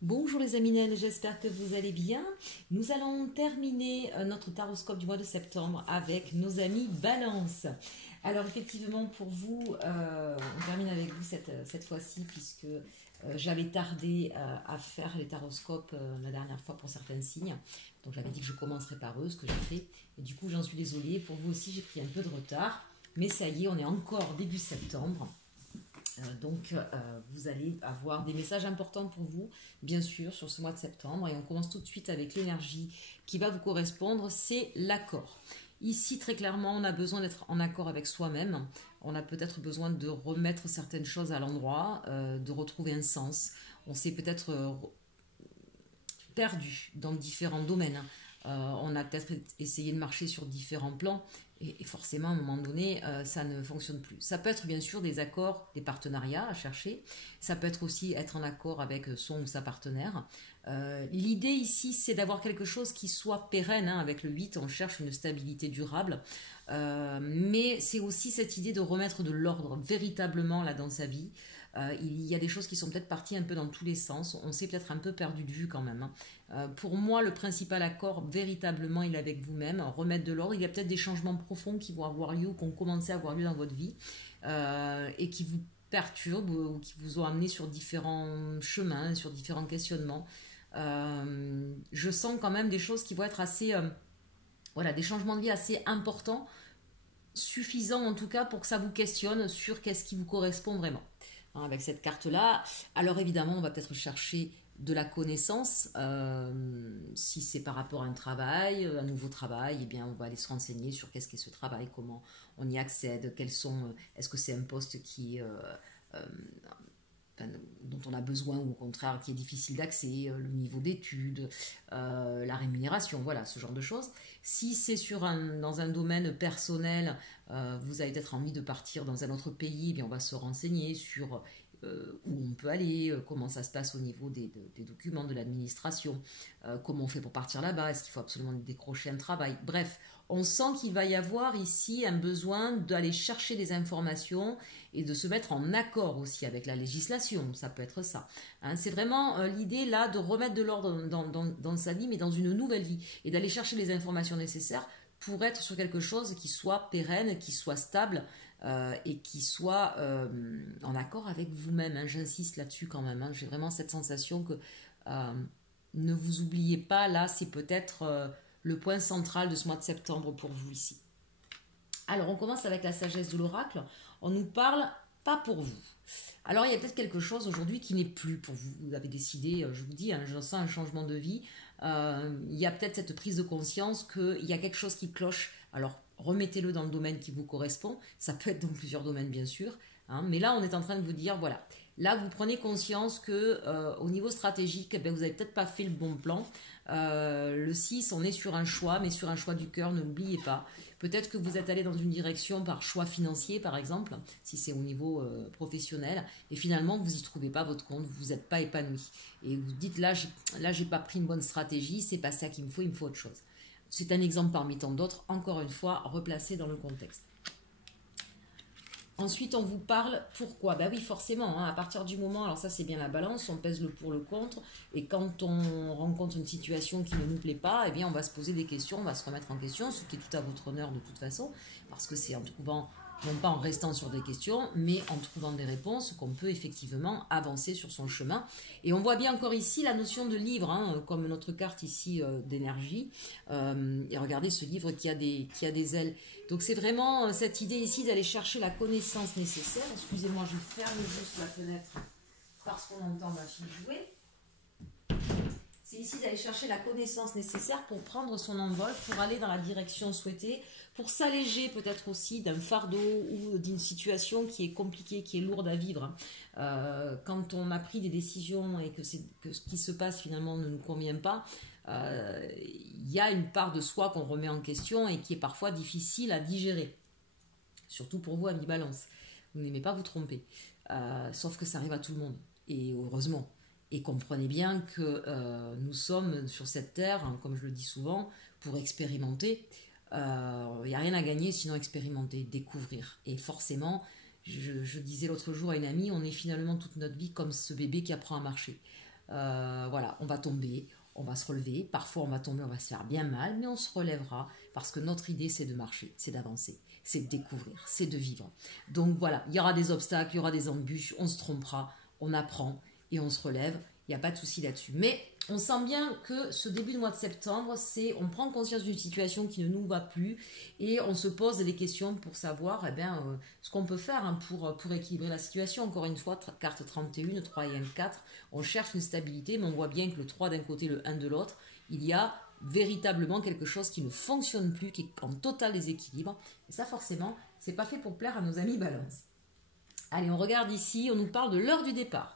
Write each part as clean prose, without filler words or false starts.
Bonjour les Aminelles, j'espère que vous allez bien. Nous allons terminer notre taroscope du mois de septembre avec nos amis Balance. Alors effectivement pour vous, on termine avec vous cette fois-ci puisque j'avais tardé à faire les taroscopes la dernière fois pour certains signes. Donc j'avais dit que je commencerais par eux, ce que j'ai fait. Et du coup j'en suis désolée. Pour vous aussi j'ai pris un peu de retard. Mais ça y est, on est encore début septembre. Donc, vous allez avoir des messages importants pour vous, bien sûr, sur ce mois de septembre. Et on commence tout de suite avec l'énergie qui va vous correspondre, c'est l'accord. Ici, très clairement, on a besoin d'être en accord avec soi-même. On a peut-être besoin de remettre certaines choses à l'endroit, de retrouver un sens. On s'est peut-être perdu dans différents domaines. On a peut-être essayé de marcher sur différents plans et forcément à un moment donné ça ne fonctionne plus. Ça peut être bien sûr des accords, des partenariats à chercher, ça peut être aussi être en accord avec son ou sa partenaire. L'idée ici c'est d'avoir quelque chose qui soit pérenne, hein. Avec le 8 on cherche une stabilité durable, mais c'est aussi cette idée de remettre de l'ordre véritablement là dans sa vie. Il y a des choses qui sont peut-être parties un peu dans tous les sens, on s'est peut-être un peu perdu de vue quand même, hein. Pour moi, le principal accord, véritablement, il est avec vous-même, remettre de l'ordre. Il y a peut-être des changements profonds qui vont avoir lieu, qui ont commencé à avoir lieu dans votre vie, et qui vous perturbent ou qui vous ont amené sur différents chemins, sur différents questionnements. Je sens quand même des choses qui vont être assez... voilà, des changements de vie assez importants, suffisants en tout cas pour que ça vous questionne sur qu'est-ce qui vous correspond vraiment. Hein, avec cette carte-là, alors évidemment, on va peut-être chercher de la connaissance. Si c'est par rapport à un travail, un nouveau travail, eh bien on va aller se renseigner sur qu'est-ce qu'est ce travail, comment on y accède, quels sont, est-ce que c'est un poste qui euh, enfin, dont on a besoin ou au contraire qui est difficile d'accès, le niveau d'études, la rémunération, voilà, ce genre de choses. Si c'est dans un domaine personnel, vous avez peut-être envie de partir dans un autre pays, eh bien on va se renseigner sur où on peut aller, comment ça se passe au niveau des documents, de l'administration, comment on fait pour partir là-bas, est-ce qu'il faut absolument décrocher un travail. Bref, on sent qu'il va y avoir ici un besoin d'aller chercher des informations et de se mettre en accord aussi avec la législation, ça peut être ça. Hein, c'est vraiment l'idée là de remettre de l'ordre dans sa vie, mais dans une nouvelle vie, et d'aller chercher les informations nécessaires pour être sur quelque chose qui soit pérenne, qui soit stable, et qui soit en accord avec vous-même, hein. J'insiste là-dessus quand même, hein. J'ai vraiment cette sensation que ne vous oubliez pas, là c'est peut-être le point central de ce mois de septembre pour vous ici. Alors on commence avec la sagesse de l'oracle, on nous parle pas pour vous. Alors il y a peut-être quelque chose aujourd'hui qui n'est plus pour vous, vous avez décidé, je vous dis, hein, je sens un changement de vie. Il y a peut-être cette prise de conscience qu'il y a quelque chose qui cloche. Alors remettez-le dans le domaine qui vous correspond, ça peut être dans plusieurs domaines bien sûr, hein, mais là on est en train de vous dire, voilà, là vous prenez conscience que au niveau stratégique, eh bien, vous n'avez peut-être pas fait le bon plan. Le 6, on est sur un choix, mais sur un choix du cœur, ne l'oubliez pas. Peut-être que vous êtes allé dans une direction par choix financier, par exemple, si c'est au niveau professionnel, et finalement, vous n'y trouvez pas votre compte, vous n'êtes pas épanoui. Et vous dites, là, j'ai pas pris une bonne stratégie, c'est pas ça qu'il me faut autre chose. C'est un exemple parmi tant d'autres, encore une fois, replacé dans le contexte. Ensuite, on vous parle pourquoi. Bah oui, forcément, hein, à partir du moment, alors ça c'est bien la balance, on pèse le pour le contre, et quand on rencontre une situation qui ne nous plaît pas, eh bien on va se poser des questions, on va se remettre en question, ce qui est tout à votre honneur de toute façon, parce que c'est en trouvant, non pas en restant sur des questions, mais en trouvant des réponses qu'on peut effectivement avancer sur son chemin. Et on voit bien encore ici la notion de livre, hein, comme notre carte ici d'énergie. Et regardez ce livre qui a des ailes. Donc c'est vraiment cette idée ici d'aller chercher la connaissance nécessaire. Excusez-moi, je ferme juste la fenêtre parce qu'on entend ma fille jouer. C'est ici d'aller chercher la connaissance nécessaire pour prendre son envol, pour aller dans la direction souhaitée, pour s'alléger peut-être aussi d'un fardeau ou d'une situation qui est compliquée, qui est lourde à vivre. Quand on a pris des décisions et que ce qui se passe finalement ne nous convient pas, il y a une part de soi qu'on remet en question et qui est parfois difficile à digérer. Surtout pour vous, amis Balance. Vous n'aimez pas vous tromper. Sauf que ça arrive à tout le monde. Et heureusement. Et comprenez bien que nous sommes sur cette terre, hein, comme je le dis souvent, pour expérimenter. Il n'y a rien à gagner sinon expérimenter, découvrir. Et forcément, je disais l'autre jour à une amie, on est finalement toute notre vie comme ce bébé qui apprend à marcher. Voilà, on va tomber, on va se relever. Parfois, on va tomber, on va se faire bien mal, mais on se relèvera parce que notre idée, c'est de marcher, c'est d'avancer, c'est de découvrir, c'est de vivre. Donc voilà, il y aura des obstacles, il y aura des embûches, on se trompera, on apprend et on se relève. Il n'y a pas de souci là-dessus. Mais on sent bien que ce début de mois de septembre, on prend conscience d'une situation qui ne nous va plus et on se pose des questions pour savoir ce qu'on peut faire pour équilibrer la situation. Encore une fois, carte 31, 3 et 1, 4, on cherche une stabilité, mais on voit bien que le 3 d'un côté, le 1 de l'autre, il y a véritablement quelque chose qui ne fonctionne plus, qui est en total déséquilibre. Et ça, forcément, c'est pas fait pour plaire à nos amis Balance. Allez, on regarde ici, on nous parle de l'heure du départ.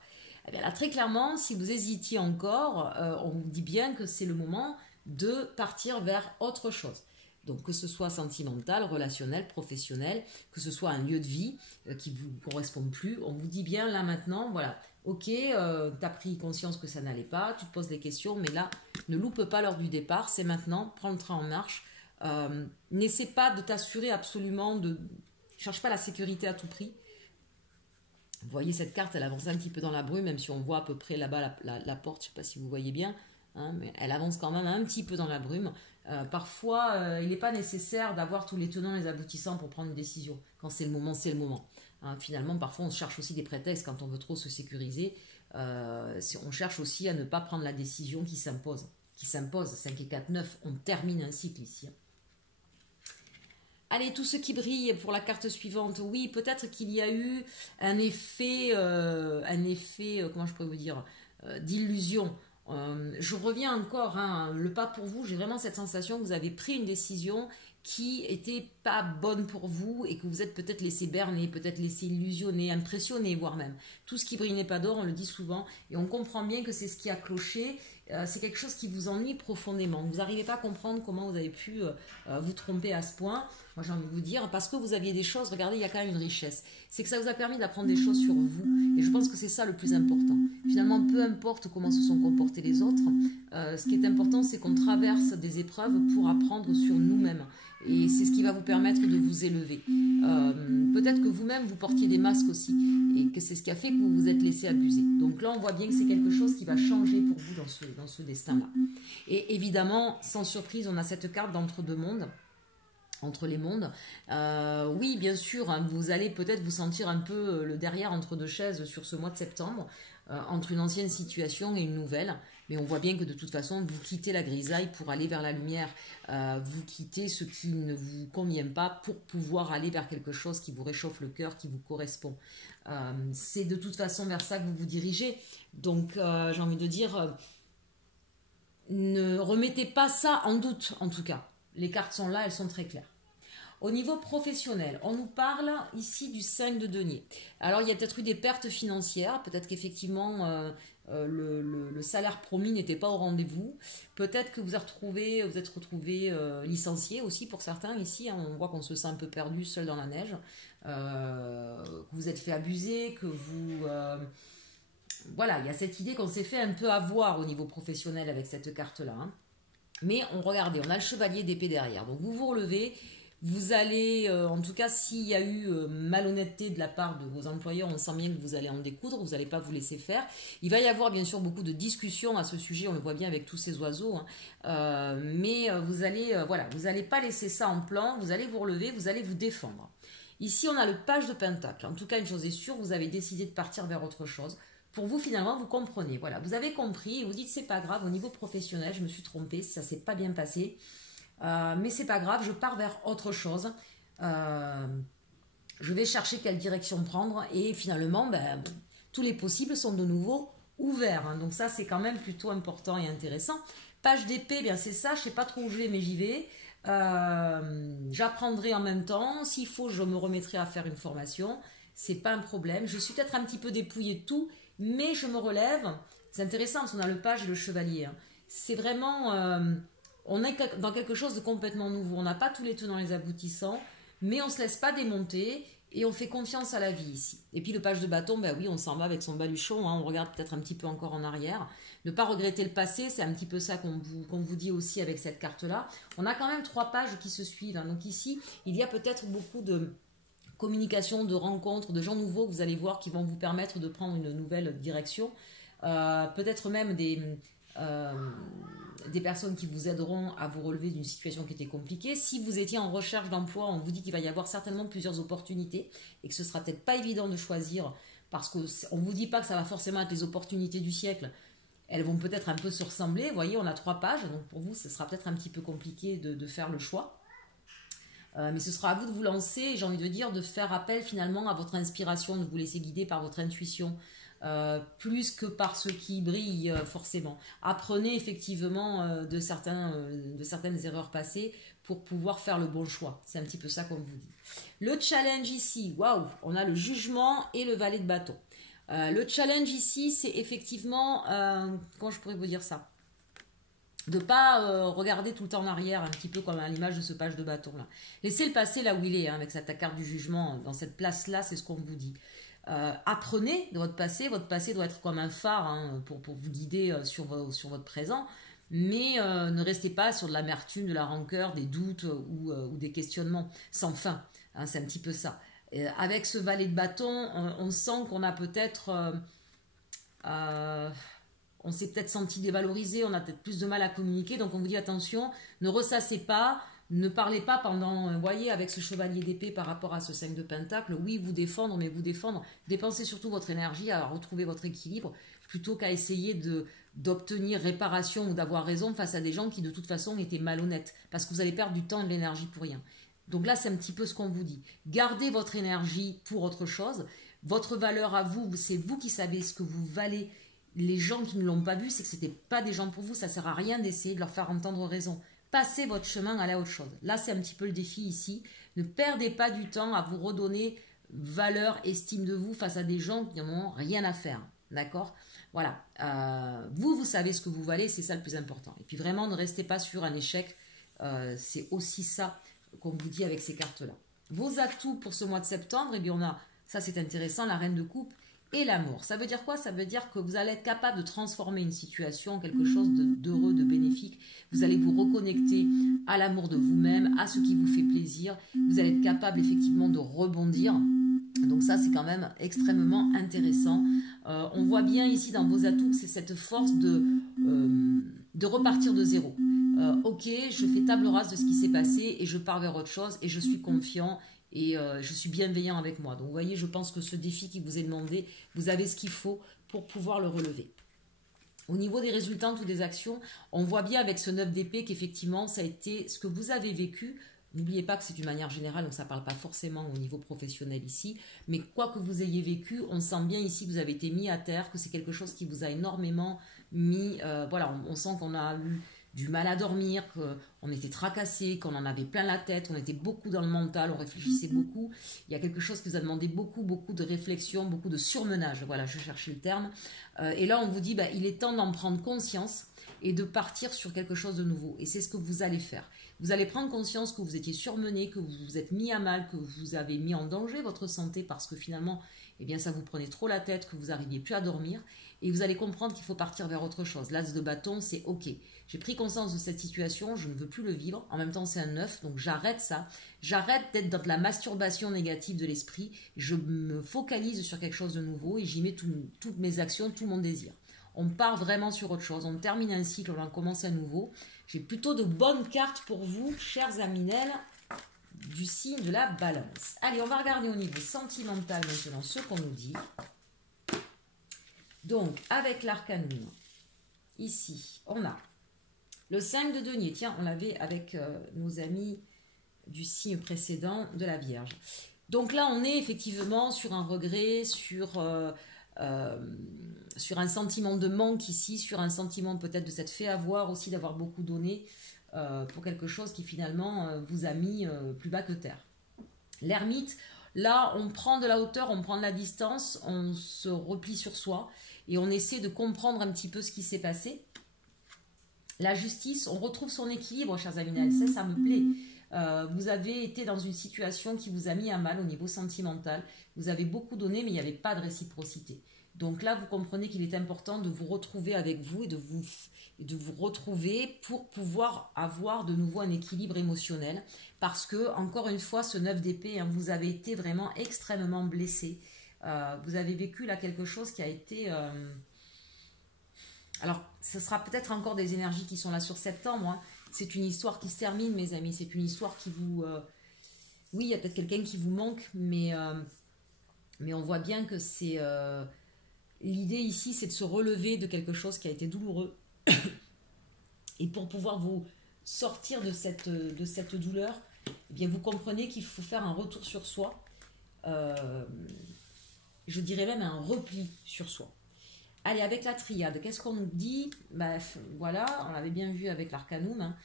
Eh bien là, très clairement, si vous hésitiez encore, on vous dit bien que c'est le moment de partir vers autre chose. Donc que ce soit sentimental, relationnel, professionnel, que ce soit un lieu de vie qui ne vous correspond plus, on vous dit bien là maintenant, voilà, ok, tu as pris conscience que ça n'allait pas, tu te poses des questions, mais là, ne loupe pas l'heure du départ, c'est maintenant, prends le train en marche. N'essaie pas de t'assurer absolument, cherche pas la sécurité à tout prix. Vous voyez cette carte, elle avance un petit peu dans la brume, même si on voit à peu près là-bas la porte, je ne sais pas si vous voyez bien, hein, mais elle avance quand même un petit peu dans la brume. Parfois, il n'est pas nécessaire d'avoir tous les tenants et les aboutissants pour prendre une décision. Quand c'est le moment, c'est le moment. Hein, finalement, parfois, on cherche aussi des prétextes quand on veut trop se sécuriser. On cherche aussi à ne pas prendre la décision qui s'impose. 5 et 4, 9, on termine un cycle ici. Allez, tous ceux qui brillent pour la carte suivante, oui, peut-être qu'il y a eu un effet, comment je pourrais vous dire, d'illusion. Je reviens encore, hein, le pas pour vous, j'ai vraiment cette sensation que vous avez pris une décision qui était pas bonne pour vous et que vous êtes peut-être laissé berner, peut-être laissé illusionner, impressionner, voire même. Tout ce qui brille n'est pas d'or, on le dit souvent, et on comprend bien que c'est ce qui a cloché. C'est quelque chose qui vous ennuie profondément. Vous n'arrivez pas à comprendre comment vous avez pu vous tromper à ce point. Moi, j'ai envie de vous dire, parce que vous aviez des choses, regardez, il y a quand même une richesse. C'est que ça vous a permis d'apprendre des choses sur vous. Et je pense que c'est ça le plus important. Finalement, peu importe comment se sont comportés les autres, ce qui est important, c'est qu'on traverse des épreuves pour apprendre sur nous-mêmes. Et c'est ce qui va vous permettre de vous élever. Peut-être que vous-même, vous portiez des masques aussi. Et que c'est ce qui a fait que vous vous êtes laissé abuser. Donc là, on voit bien que c'est quelque chose qui va changer pour vous dans ce destin-là. Et évidemment, sans surprise, on a cette carte d'entre-deux mondes. Entre les mondes. Oui, bien sûr, hein, vous allez peut-être vous sentir un peu le derrière entre deux chaises sur ce mois de septembre, entre une ancienne situation et une nouvelle. Mais on voit bien que de toute façon, vous quittez la grisaille pour aller vers la lumière. Vous quittez ce qui ne vous convient pas pour pouvoir aller vers quelque chose qui vous réchauffe le cœur, qui vous correspond. C'est de toute façon vers ça que vous vous dirigez. Donc, j'ai envie de dire, ne remettez pas ça en doute, en tout cas. Les cartes sont là, elles sont très claires. Au niveau professionnel, on nous parle ici du 5 de denier. Alors, il y a peut-être eu des pertes financières. Peut-être qu'effectivement, le salaire promis n'était pas au rendez-vous. Peut-être que vous êtes retrouvé licencié aussi pour certains ici. Hein, on voit qu'on se sent un peu perdu, seul dans la neige. Que vous êtes fait abuser, que vous... voilà, il y a cette idée qu'on s'est fait un peu avoir au niveau professionnel avec cette carte-là. Hein. Mais regardez, on a le chevalier d'épée derrière. Donc vous vous relevez, vous allez, en tout cas s'il y a eu malhonnêteté de la part de vos employeurs, on sent bien que vous allez en découdre, vous n'allez pas vous laisser faire. Il va y avoir bien sûr beaucoup de discussions à ce sujet, on le voit bien avec tous ces oiseaux. Hein. Mais vous allez, vous n'allez pas laisser ça en plan, vous allez vous relever, vous allez vous défendre. Ici on a le page de pentacle. En tout cas une chose est sûre, vous avez décidé de partir vers autre chose. Pour vous, finalement, vous comprenez. Voilà, vous avez compris et vous dites, c'est pas grave, au niveau professionnel, je me suis trompée, ça s'est pas bien passé. Mais c'est pas grave, je pars vers autre chose. Je vais chercher quelle direction prendre. Et finalement, tous les possibles sont de nouveau ouverts. Hein. Donc ça, c'est quand même plutôt important et intéressant. Page d'épée, bien c'est ça, je sais pas trop où je vais, mais j'y vais. J'apprendrai en même temps. S'il faut, je me remettrai à faire une formation. C'est pas un problème. Je suis peut-être un petit peu dépouillée de tout. Mais je me relève, c'est intéressant parce qu'on a le page et le chevalier. Hein. C'est vraiment, on est dans quelque chose de complètement nouveau. On n'a pas tous les tenants et les aboutissants, mais on ne se laisse pas démonter et on fait confiance à la vie ici. Et puis le page de bâton, oui, on s'en va avec son baluchon, hein, on regarde peut-être un petit peu encore en arrière. Ne pas regretter le passé, c'est un petit peu ça qu'on vous dit aussi avec cette carte-là. On a quand même 3 pages qui se suivent. Hein. Donc ici, il y a peut-être beaucoup de communication, de rencontres, de gens nouveaux que vous allez voir qui vont vous permettre de prendre une nouvelle direction. peut-être même des personnes qui vous aideront à vous relever d'une situation qui était compliquée. Si vous étiez en recherche d'emploi, on vous dit qu'il va y avoir certainement plusieurs opportunités et que ce sera peut-être pas évident de choisir parce qu'on ne vous dit pas que ça va forcément être les opportunités du siècle. Elles vont peut-être un peu se ressembler. Vous voyez, on a 3 pages, donc pour vous, ce sera peut-être un petit peu compliqué de faire le choix. Mais ce sera à vous de vous lancer, j'ai envie de dire, de faire appel finalement à votre inspiration, de vous laisser guider par votre intuition, plus que par ce qui brille forcément. Apprenez effectivement de certaines erreurs passées pour pouvoir faire le bon choix. C'est un petit peu ça qu'on vous dit. Le challenge ici, waouh, on a le jugement et le valet de bâton. Le challenge ici, c'est effectivement, comment je pourrais vous dire ça, de ne pas regarder tout le temps en arrière, un petit peu comme à l'image de ce page de bâton là. Laissez le passé là où il est, hein, avec cette carte du jugement, dans cette place là, c'est ce qu'on vous dit. Apprenez de votre passé doit être comme un phare, hein, pour vous guider sur votre présent, mais ne restez pas sur de l'amertume, de la rancœur, des doutes ou des questionnements sans fin, hein, c'est un petit peu ça. Avec ce valet de bâton, on sent qu'on a peut-être... on s'est peut-être senti dévalorisé, on a peut-être plus de mal à communiquer, donc on vous dit attention, ne ressassez pas, ne parlez pas pendant, vous voyez, avec ce chevalier d'épée par rapport à ce 5 de pentacle, oui, vous défendre, mais vous défendre, dépensez surtout votre énergie à retrouver votre équilibre, plutôt qu'à essayer d'obtenir réparation ou d'avoir raison face à des gens qui de toute façon étaient malhonnêtes, parce que vous allez perdre du temps et de l'énergie pour rien. Donc là, c'est un petit peu ce qu'on vous dit. Gardez votre énergie pour autre chose, votre valeur à vous, c'est vous qui savez ce que vous valez. Les gens qui ne l'ont pas vu, c'est que ce n'était pas des gens pour vous, ça ne sert à rien d'essayer de leur faire entendre raison. Passez votre chemin, allez à autre chose. Là, c'est un petit peu le défi ici. Ne perdez pas du temps à vous redonner valeur, estime de vous face à des gens qui n'en ont rien à faire. D'accord ? Voilà. Vous savez ce que vous valez, c'est ça le plus important. Et puis vraiment, ne restez pas sur un échec. C'est aussi ça qu'on vous dit avec ces cartes-là. Vos atouts pour ce mois de septembre, eh bien on a, ça c'est intéressant, la reine de coupe et l'amour. Ça veut dire quoi? Ça veut dire que vous allez être capable de transformer une situation en quelque chose d'heureux, de bénéfique. Vous allez vous reconnecter à l'amour de vous-même, à ce qui vous fait plaisir. Vous allez être capable effectivement de rebondir. Donc ça, c'est quand même extrêmement intéressant. On voit bien ici dans vos atouts que c'est cette force de repartir de zéro. Ok, je fais table rase de ce qui s'est passé et je pars vers autre chose et je suis confiant et je suis bienveillant avec moi. Donc vous voyez, je pense que ce défi qui vous est demandé, vous avez ce qu'il faut pour pouvoir le relever. Au niveau des résultats ou des actions, on voit bien avec ce 9 d'épée qu'effectivement, ça a été ce que vous avez vécu. N'oubliez pas que c'est d'une manière générale, donc ça ne parle pas forcément au niveau professionnel ici, mais quoi que vous ayez vécu, on sent bien ici que vous avez été mis à terre, que c'est quelque chose qui vous a énormément mis, voilà, on sent qu'on a eu du mal à dormir, qu'on était tracassé, qu'on en avait plein la tête, on était beaucoup dans le mental, on réfléchissait beaucoup. Il y a quelque chose qui vous a demandé beaucoup de réflexion, beaucoup de surmenage. Voilà, je cherchais le terme. Et là, on vous dit, il est temps d'en prendre conscience et de partir sur quelque chose de nouveau. Et c'est ce que vous allez faire. Vous allez prendre conscience que vous étiez surmené, que vous vous êtes mis à mal, que vous avez mis en danger votre santé parce que finalement, eh bien, ça vous prenait trop la tête, que vous n'arriviez plus à dormir. Et vous allez comprendre qu'il faut partir vers autre chose. L'as de bâton, c'est OK. J'ai pris conscience de cette situation, je ne veux plus le vivre. En même temps, c'est un 9, donc j'arrête ça. J'arrête d'être dans de la masturbation négative de l'esprit. Je me focalise sur quelque chose de nouveau et j'y mets toutes mes actions, tout mon désir. On part vraiment sur autre chose. On termine un cycle, on en commence à nouveau. J'ai plutôt de bonnes cartes pour vous, chers Aminel, du signe de la balance. Allez, on va regarder au niveau sentimental maintenant ce qu'on nous dit. Donc, avec l'arcanum, ici, on a le 5 de denier. Tiens, on l'avait avec nos amis du signe précédent de la Vierge. Donc là, on est effectivement sur un regret, sur un sentiment de manque ici, sur un sentiment peut-être de s'être fait avoir aussi, d'avoir beaucoup donné pour quelque chose qui finalement vous a mis plus bas que terre. L'ermite, là, on prend de la hauteur, on prend de la distance, on se replie sur soi et on essaie de comprendre un petit peu ce qui s'est passé. La justice, on retrouve son équilibre, chers Aminel, ça me plaît. Vous avez été dans une situation qui vous a mis à mal au niveau sentimental. Vous avez beaucoup donné, mais il n'y avait pas de réciprocité. Donc là, vous comprenez qu'il est important de vous retrouver avec vous et de vous retrouver pour pouvoir avoir de nouveau un équilibre émotionnel. Parce que, encore une fois, ce 9 d'épée, hein, vous avez été vraiment extrêmement blessé. Vous avez vécu là quelque chose qui a été... ce sera peut-être encore des énergies qui sont là sur septembre. Hein. C'est une histoire qui se termine, mes amis. C'est une histoire qui vous... Oui, il y a peut-être quelqu'un qui vous manque, mais on voit bien que c'est... L'idée ici, c'est de se relever de quelque chose qui a été douloureux. Et pour pouvoir vous sortir de cette douleur, eh bien, vous comprenez qu'il faut faire un retour sur soi. Je dirais même un repli sur soi. Allez, avec la triade, qu'est-ce qu'on nous dit? Voilà, on l'avait bien vu avec l'arcanum. Hein.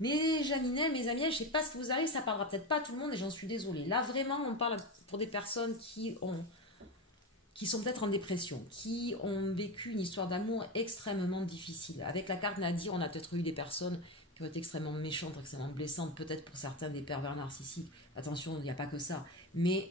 Mais Jaminel, mes amis, je ne sais pas ce que vous avez, ça parlera peut-être pas à tout le monde et j'en suis désolée. Là, vraiment, on parle pour des personnes qui sont peut-être en dépression, qui ont vécu une histoire d'amour extrêmement difficile. Avec la carte Nadir, on a peut-être eu des personnes qui ont été extrêmement méchantes, extrêmement blessantes, peut-être pour certains des pervers narcissiques. Attention, il n'y a pas que ça. Mais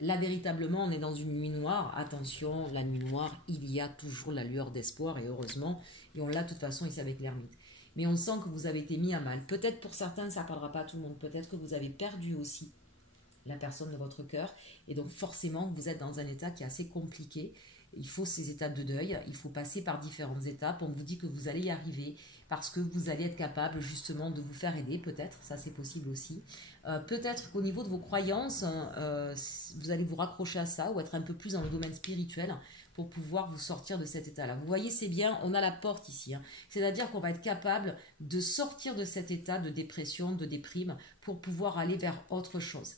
là, véritablement, on est dans une nuit noire. Attention, la nuit noire, il y a toujours la lueur d'espoir, et heureusement. Et on l'a de toute façon ici avec l'ermite. Mais on sent que vous avez été mis à mal. Peut-être pour certains, ça ne parlera pas à tout le monde. Peut-être que vous avez perdu aussi la personne de votre cœur. Et donc forcément, vous êtes dans un état qui est assez compliqué. Il faut ces étapes de deuil. Il faut passer par différentes étapes. On vous dit que vous allez y arriver parce que vous allez être capable justement de vous faire aider. Peut-être, ça c'est possible aussi. Peut-être qu'au niveau de vos croyances, vous allez vous raccrocher à ça ou être un peu plus dans le domaine spirituel pour pouvoir vous sortir de cet état-là. Vous voyez, c'est bien, on a la porte ici. Hein. C'est-à-dire qu'on va être capable de sortir de cet état de dépression, de déprime, pour pouvoir aller vers autre chose.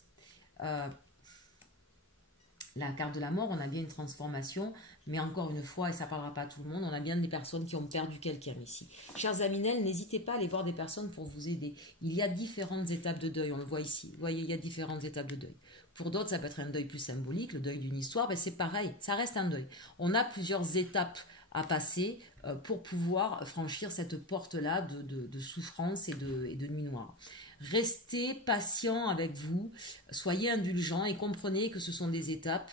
La carte de la mort, on a bien une transformation, mais encore une fois, et ça ne parlera pas à tout le monde, on a bien des personnes qui ont perdu quelqu'un ici. Chers Aminel, n'hésitez pas à aller voir des personnes pour vous aider. Il y a différentes étapes de deuil, on le voit ici. Vous voyez, il y a différentes étapes de deuil. Pour d'autres, ça peut être un deuil plus symbolique, le deuil d'une histoire, c'est pareil, ça reste un deuil. On a plusieurs étapes à passer pour pouvoir franchir cette porte-là de souffrance et de nuit noire. Restez patient avec vous, soyez indulgents et comprenez que ce sont des étapes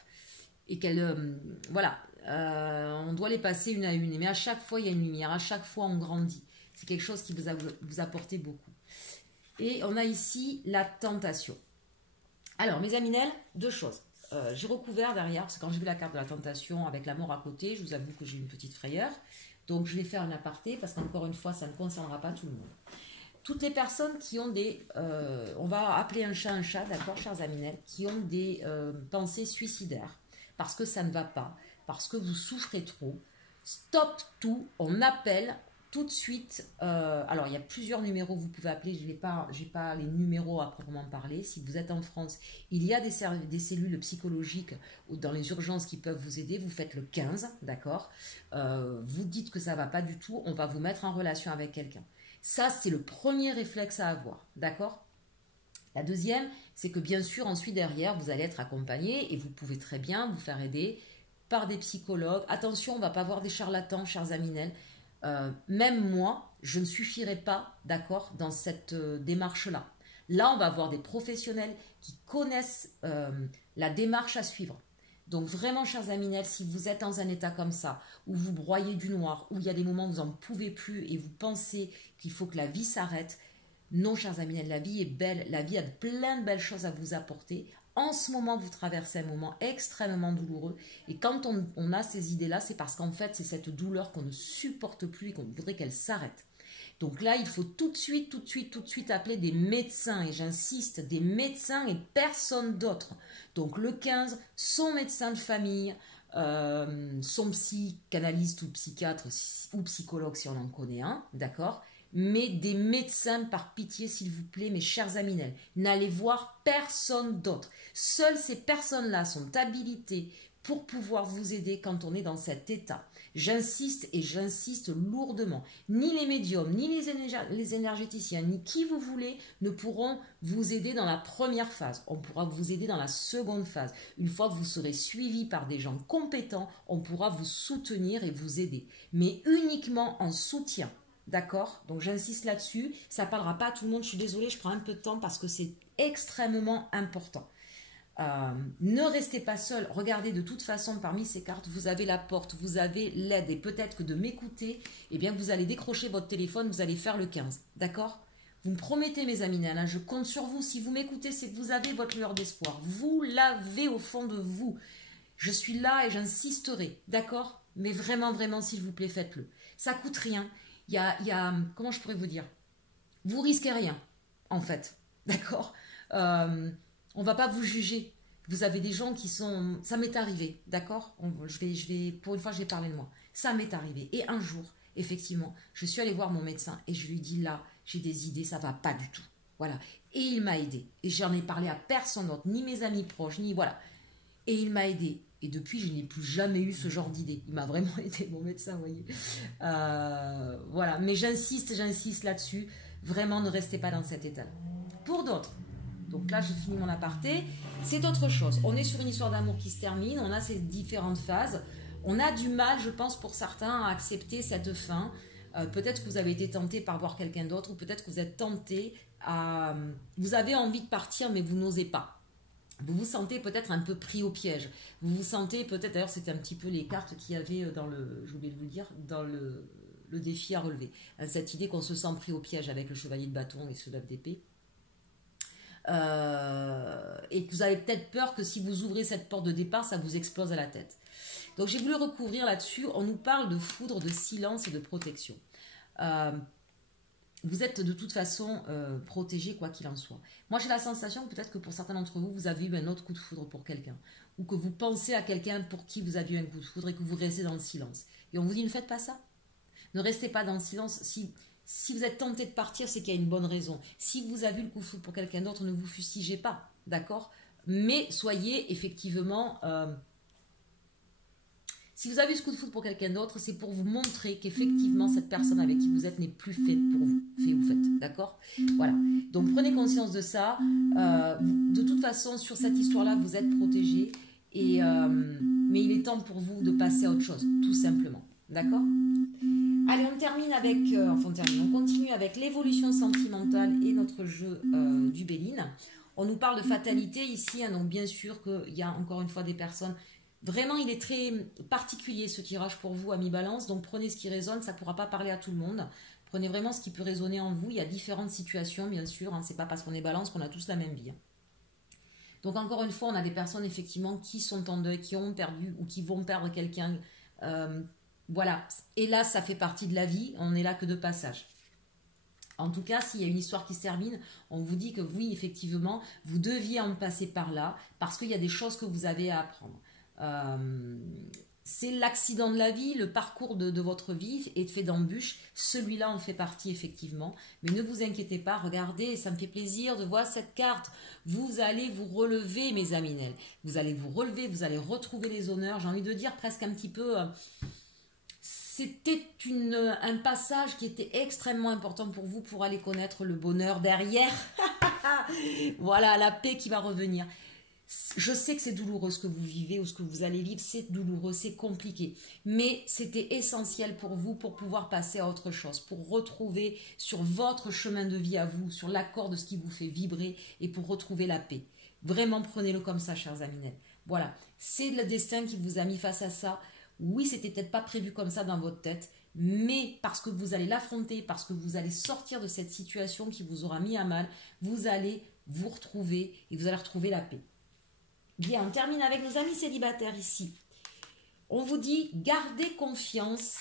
et qu'elles, on doit les passer une à une. Mais à chaque fois, il y a une lumière, à chaque fois, on grandit. C'est quelque chose qui vous apporte beaucoup. Et on a ici la tentation. Alors, mes Aminel, deux choses. J'ai recouvert derrière, parce que quand j'ai vu la carte de la tentation avec la mort à côté, je vous avoue que j'ai une petite frayeur. Donc, je vais faire un aparté, parce qu'encore une fois, ça ne concernera pas tout le monde. Toutes les personnes qui ont des... on va appeler un chat, d'accord, chers Aminel, qui ont des pensées suicidaires, parce que ça ne va pas, parce que vous souffrez trop. Stop tout, on appelle tout de suite. Alors, il y a plusieurs numéros que vous pouvez appeler, je n'ai pas les numéros à proprement parler. Si vous êtes en France, il y a des cellules psychologiques ou dans les urgences qui peuvent vous aider. Vous faites le 15, d'accord. Vous dites que ça ne va pas du tout, on va vous mettre en relation avec quelqu'un. Ça, c'est le premier réflexe à avoir, d'accord? La deuxième, c'est que bien sûr, ensuite, derrière, vous allez être accompagné et vous pouvez très bien vous faire aider par des psychologues. Attention, on ne va pas voir des charlatans, chers Aminel. Même moi, je ne suffirai pas, d'accord, dans cette démarche-là. Là, on va avoir des professionnels qui connaissent la démarche à suivre. Donc vraiment, chers Aminel, si vous êtes dans un état comme ça, où vous broyez du noir, où il y a des moments où vous n'en pouvez plus et vous pensez qu'il faut que la vie s'arrête, non, chers Aminel, la vie est belle, la vie a plein de belles choses à vous apporter. En ce moment, vous traversez un moment extrêmement douloureux. Et quand on a ces idées-là, c'est parce qu'en fait, c'est cette douleur qu'on ne supporte plus et qu'on voudrait qu'elle s'arrête. Donc là, il faut tout de suite appeler des médecins. Et j'insiste, des médecins et personne d'autre. Donc le 15, son médecin de famille, son psychanalyste ou psychiatre ou psychologue si on en connaît un, d'accord ? Mais des médecins par pitié, s'il vous plaît, mes chers Aminel. N'allez voir personne d'autre. Seules ces personnes-là sont habilitées pour pouvoir vous aider quand on est dans cet état. J'insiste et j'insiste lourdement. Ni les médiums, ni les énergéticiens, ni qui vous voulez ne pourront vous aider dans la première phase. On pourra vous aider dans la seconde phase. Une fois que vous serez suivi par des gens compétents, on pourra vous soutenir et vous aider. Mais uniquement en soutien. D'accord? Donc j'insiste là-dessus. Ça ne parlera pas à tout le monde. Je suis désolée, je prends un peu de temps parce que c'est extrêmement important. Ne restez pas seul. Regardez, de toute façon, parmi ces cartes, vous avez la porte, vous avez l'aide. Et peut-être que de m'écouter, eh bien, vous allez décrocher votre téléphone, vous allez faire le 15. D'accord? Vous me promettez, mes amis, hein, je compte sur vous. Si vous m'écoutez, c'est que vous avez votre lueur d'espoir. Vous l'avez au fond de vous. Je suis là et j'insisterai. D'accord? Mais vraiment, vraiment, s'il vous plaît, faites-le. Ça coûte rien. Comment je pourrais vous dire? Vous risquez rien, en fait. D'accord? On va pas vous juger. Vous avez des gens qui sont... Ça m'est arrivé, d'accord? Pour une fois, je vais parler de moi. Ça m'est arrivé. Et un jour, effectivement, je suis allée voir mon médecin et je lui ai dit, là, j'ai des idées, ça va pas du tout. Voilà. Et il m'a aidé. Et j'en ai parlé à personne d'autre, ni mes amis proches, ni... Voilà. Et il m'a aidé. Et depuis, je n'ai plus jamais eu ce genre d'idée. Il m'a vraiment aidé, mon médecin, vous voyez. Voilà. Mais j'insiste là-dessus. Vraiment, ne restez pas dans cet état-là. Pour d'autres, donc là, j'ai fini mon aparté. C'est autre chose. On est sur une histoire d'amour qui se termine. On a ces différentes phases. On a du mal, je pense, pour certains, à accepter cette fin. Peut-être que vous avez été tenté par voir quelqu'un d'autre, ou peut-être que vous êtes tenté à... Vous avez envie de partir, mais vous n'osez pas. Vous vous sentez peut-être un peu pris au piège. Vous vous sentez peut-être, d'ailleurs, c'était un petit peu les cartes qu'il y avait dans le... J'ai oublié de vous le dire, dans le défi à relever. Cette idée qu'on se sent pris au piège avec le chevalier de bâton et ce lève d'épée. Et que vous avez peut-être peur que si vous ouvrez cette porte de départ, ça vous explose à la tête. Donc j'ai voulu recouvrir là-dessus. On nous parle de foudre, de silence et de protection. Vous êtes de toute façon protégé quoi qu'il en soit. Moi j'ai la sensation peut-être que pour certains d'entre vous, vous avez eu un autre coup de foudre pour quelqu'un. Ou que vous pensez à quelqu'un pour qui vous avez eu un coup de foudre et que vous restez dans le silence. Et on vous dit ne faites pas ça. Ne restez pas dans le silence. Si vous êtes tenté de partir, c'est qu'il y a une bonne raison. Si vous avez eu le coup de foudre pour quelqu'un d'autre, ne vous fustigez pas, d'accord? Mais soyez effectivement... si vous avez eu ce coup de foudre pour quelqu'un d'autre, c'est pour vous montrer qu'effectivement, cette personne avec qui vous êtes n'est plus faite pour vous. Faites, d'accord? Voilà. Donc, prenez conscience de ça. De toute façon, sur cette histoire-là, vous êtes protégé. Mais il est temps pour vous de passer à autre chose, tout simplement. D'accord? Allez, on continue avec l'évolution sentimentale et notre jeu du Béline. On nous parle de fatalité ici, hein, donc bien sûr qu'il y a encore une fois des personnes... Vraiment, il est très particulier ce tirage pour vous, amis Balance, donc prenez ce qui résonne, ça ne pourra pas parler à tout le monde. Prenez vraiment ce qui peut résonner en vous, il y a différentes situations, bien sûr, hein, c'est pas parce qu'on est Balance qu'on a tous la même vie. Hein. Donc encore une fois, on a des personnes effectivement qui sont en deuil, qui ont perdu ou qui vont perdre quelqu'un... Voilà, et là, ça fait partie de la vie, on n'est là que de passage. En tout cas, s'il y a une histoire qui se termine, on vous dit que oui, effectivement, vous deviez en passer par là, parce qu'il y a des choses que vous avez à apprendre. C'est l'accident de la vie, le parcours de votre vie est fait d'embûches, celui-là en fait partie effectivement, mais ne vous inquiétez pas, regardez, ça me fait plaisir de voir cette carte, vous allez vous relever mes amis, vous allez vous relever, vous allez retrouver les honneurs, j'ai envie de dire presque un petit peu... C'était un passage qui était extrêmement important pour vous pour aller connaître le bonheur derrière. Voilà, la paix qui va revenir. Je sais que c'est douloureux ce que vous vivez ou ce que vous allez vivre, c'est douloureux, c'est compliqué. Mais c'était essentiel pour vous pour pouvoir passer à autre chose, pour retrouver sur votre chemin de vie à vous, sur l'accord de ce qui vous fait vibrer et pour retrouver la paix. Vraiment, prenez-le comme ça, chers amis. Voilà, c'est le destin qui vous a mis face à ça. Oui, c'était peut-être pas prévu comme ça dans votre tête, mais parce que vous allez l'affronter, parce que vous allez sortir de cette situation qui vous aura mis à mal, vous allez vous retrouver et vous allez retrouver la paix. Bien, on termine avec nos amis célibataires ici. On vous dit, gardez confiance,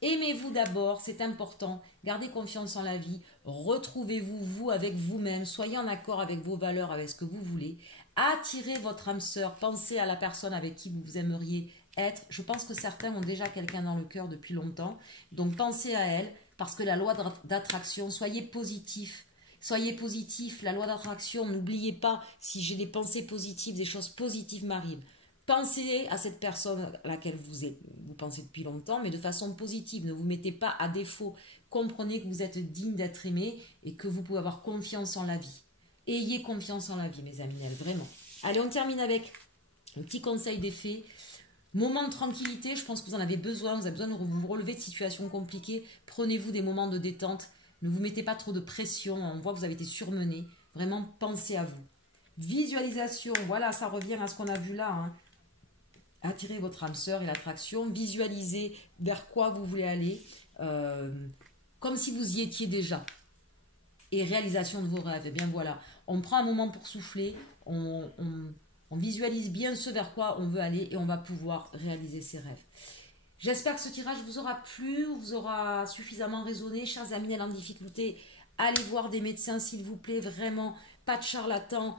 aimez-vous d'abord, c'est important, gardez confiance en la vie, retrouvez-vous, vous, avec vous-même, soyez en accord avec vos valeurs, avec ce que vous voulez, attirez votre âme sœur, pensez à la personne avec qui vous aimeriez être. Je pense que certains ont déjà quelqu'un dans le cœur depuis longtemps, donc pensez à elle, parce que la loi d'attraction, soyez positif, la loi d'attraction, n'oubliez pas, si j'ai des pensées positives, des choses positives m'arrivent. Pensez à cette personne à laquelle vous pensez depuis longtemps, mais de façon positive, ne vous mettez pas à défaut. Comprenez que vous êtes digne d'être aimé et que vous pouvez avoir confiance en la vie. Ayez confiance en la vie, mes amis, vraiment. Allez, on termine avec un petit conseil des fées. Moment de tranquillité, je pense que vous en avez besoin, vous avez besoin de vous relever de situations compliquées. Prenez-vous des moments de détente. Ne vous mettez pas trop de pression, on voit que vous avez été surmené. Vraiment, pensez à vous. Visualisation, voilà, ça revient à ce qu'on a vu là. Hein. Attirez votre âme sœur et l'attraction. Visualisez vers quoi vous voulez aller, comme si vous y étiez déjà. Et réalisation de vos rêves. Et bien voilà, on prend un moment pour souffler, on visualise bien ce vers quoi on veut aller et on va pouvoir réaliser ses rêves. J'espère que ce tirage vous aura plu, vous aura suffisamment résonné. Chers Aminel en difficulté, allez voir des médecins s'il vous plaît, vraiment, pas de charlatans.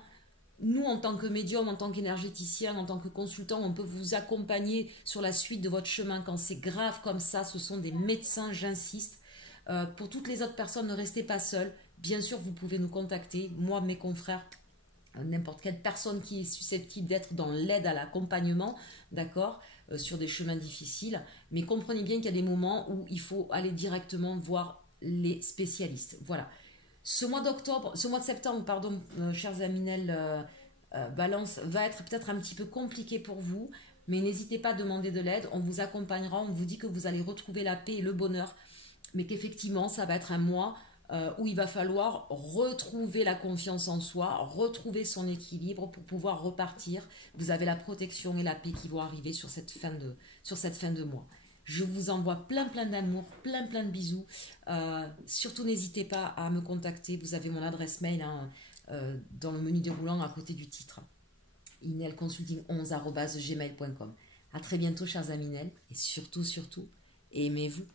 Nous, en tant que médium, en tant qu'énergéticien, en tant que consultant, on peut vous accompagner sur la suite de votre chemin quand c'est grave comme ça. Ce sont des médecins, j'insiste. Pour toutes les autres personnes, ne restez pas seuls. Bien sûr, vous pouvez nous contacter, moi, mes confrères, n'importe quelle personne qui est susceptible d'être dans l'aide à l'accompagnement, d'accord, sur des chemins difficiles. Mais comprenez bien qu'il y a des moments où il faut aller directement voir les spécialistes. Voilà. Ce mois de septembre, pardon, chers Aminel Balance, va être peut-être un petit peu compliqué pour vous, mais n'hésitez pas à demander de l'aide. On vous accompagnera, on vous dit que vous allez retrouver la paix et le bonheur, mais qu'effectivement, ça va être un mois où il va falloir retrouver la confiance en soi, retrouver son équilibre pour pouvoir repartir. Vous avez la protection et la paix qui vont arriver sur cette fin de mois. Je vous envoie plein d'amour, plein de bisous. Surtout n'hésitez pas à me contacter. Vous avez mon adresse mail dans le menu déroulant à côté du titre. inelconsulting11@gmail.com. À très bientôt chers Aminel et surtout, aimez-vous.